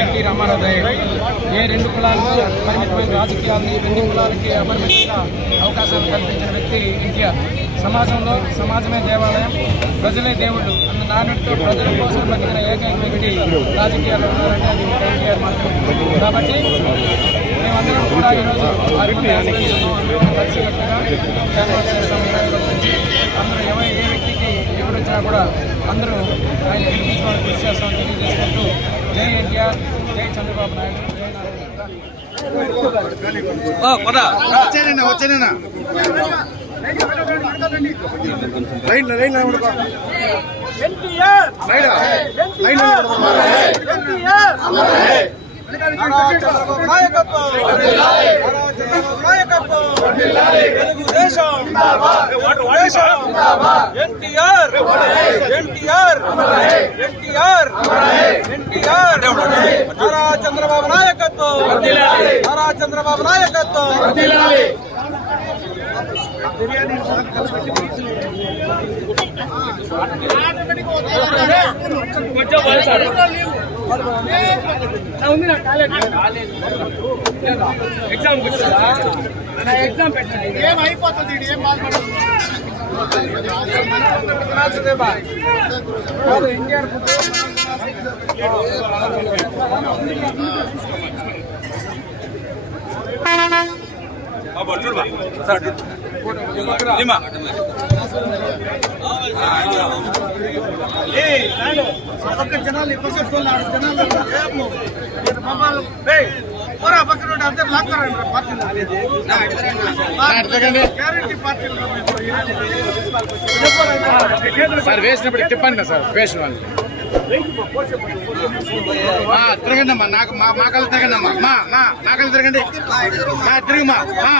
NT Ramarao దయ ఏ రెండు కులాలకు పరిమితమైన రాజకీయాలని రెండు కులాలకి అపరిమితంగా అవకాశాలు కల్పించిన వ్యక్తి ఎన్టీఆర్ సమాజంలో సమాజమే దేవాలయం ప్రజలే దేవుళ్ళు. అన్న నానుడితో ప్రజల కోసం బతికిన ఏకైక వ్యక్తి రాజకీయాలు ఉన్నారంటే అది ఎన్టీఆర్ మాత్రమే. కాబట్టి మేమందరం కూడా ఈరోజు అందరూ ఎవరు ఏ వ్యక్తికి ఎవరు వచ్చినా కూడా అందరూ ఆయన గెలిపించుకోవడానికి కృషి చేస్తామని తెలియజేసుకుంటూ జై ఎన్టీఆర్ జై చంద్రబాబు నాయుడు. వచ్చేనన్నా వచ్చేనన్నా. Line line NTR! Line Chandrababu నాయకత్వం చంద్రబాబు నాయకత్వం. తెలుగుదేశం ఎన్టీఆర్! ఎన్టీఆర్! ఎన్టీఆర్! ఎన్టీఆర్! నారా చంద్రబాబు నాయకత్వం! నారా చంద్రబాబు నాయకత్వం! ఎగ్జామ్ ఎగ్జామ్ పెట్టండి. ఏమైపోతుంది ఏం ఎన్టీఆర్ జనాలు ఎక్కువ చెప్తున్నారు జనాలు మమ్మల్ని, పోరా పక్కన అందరు పార్టీలు సార్. వేసినప్పుడు తిప్పండి సార్ వేసిన వాళ్ళు తిరగండి అమ్మా నాకు మా మా కళ్ళు తిరగండి అమ్మా మా మా నా కళ్ళు తిరగండి మా తిరిగి మా మా.